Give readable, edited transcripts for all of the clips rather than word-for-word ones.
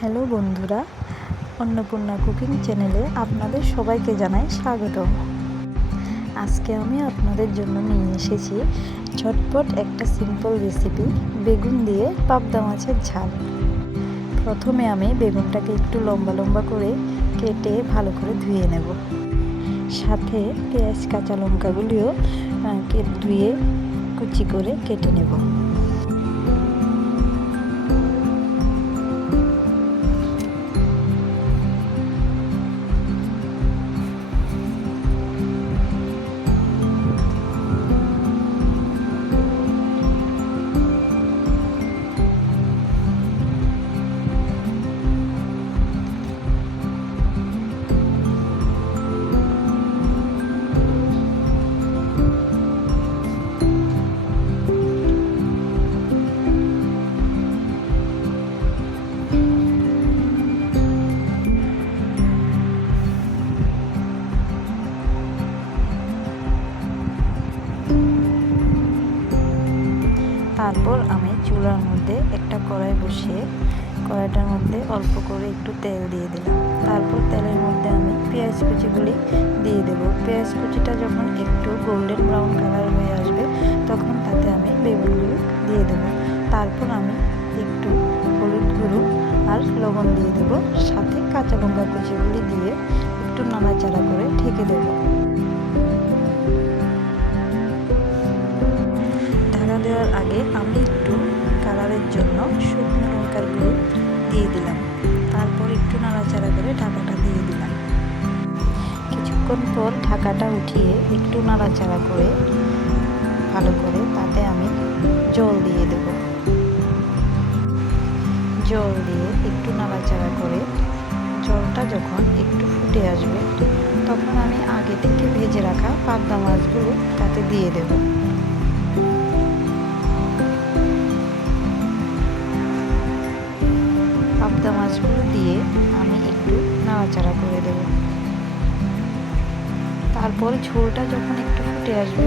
Hello বন্ধুরা, Annapurna cooking চ্যানেলে আপনাদের সবাইকে জানাই স্বাগত। আজকে আমি আপনাদের জন্য নিয়ে এসেছি ঝটপট একটা সিম্পল রেসিপি, বেগুন দিয়ে পাবদা মাছের ঝাল। প্রথমে আমি বেগুনটাকে একটু লম্বা লম্বা করে কেটে ভালো করে ধুয়ে নেব। সাথে পেঁয়াজ কাঁচা লঙ্কাগুলিও ধুয়ে কুচি করে কেটে নেব। তারপর আমি চুলার মধ্যে একটা কড়াই বসিয়ে কড়াইটার মধ্যে অল্প করে একটু তেল দিয়ে দিলাম। তারপর তেলের মধ্যে আমি পেঁয়াজ কুচিগুলি দিয়ে দেব। পেঁয়াজ কুচিটা যখন একটু গোল্ডেন ব্রাউন কালার হয়ে আসবে তখন তাতে আমি বেগুনগুলো দিয়ে দেব। তারপর আমি একটু হলুদ গুঁড়ো আর লবণ দিয়ে দেব, সাথে কাঁচা লঙ্কা কুচিগুলি দিয়ে একটু নাড়াচাড়া করে ঢেকে দেব। দেওয়ার আগে আমি একটু কালারের জন্য শুকনো লঙ্কার গুঁড়ো দিয়ে দিলাম। তারপর একটু নাড়াচাড়া করে ঢাকাটা দিয়ে দিলাম। কিছুক্ষণ পর ঢাকাটা উঠিয়ে একটু নাড়াচাড়া করে ভালো করে তাতে আমি জল দিয়ে দেব। জল দিয়ে একটু নাড়াচাড়া করে জলটা যখন একটু ফুটে আসবে তখন আমি আগে থেকে ভেজে রাখা পাবদা মাছগুলো তাতে দিয়ে দেব। পাবদা মাছগুলো দিয়ে আমি একটু নাড়াচাড়া করে দেব। তারপর ঝোলটা যখন একটু ফুটে আসবে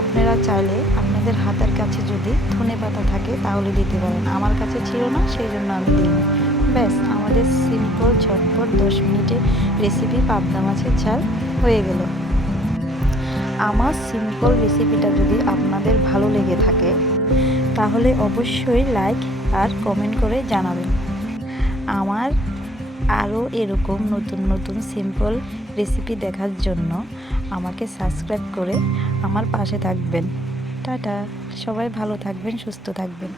আপনারা চাইলে আপনাদের হাতের কাছে যদি ধনেপাতা থাকে তাহলে দিতে পারেন। আমার কাছে ছিল না, সেই জন্য আমি দিইনি। ব্যাস, আমাদের সিম্পল ঝটপট 10 মিনিটের রেসিপি পাবদা মাছের ঝাল হয়ে গেল। আমার সিম্পল রেসিপিটা যদি আপনাদের ভালো লেগে থাকে তাহলে অবশ্যই লাইক আর কমেন্ট করে জানাবেন। আমার আরও এরকম নতুন নতুন সিম্পল রেসিপি দেখার জন্য আমাকে সাবস্ক্রাইব করে আমার পাশে থাকবেন। টাটা, সবাই ভালো থাকবেন, সুস্থ থাকবেন।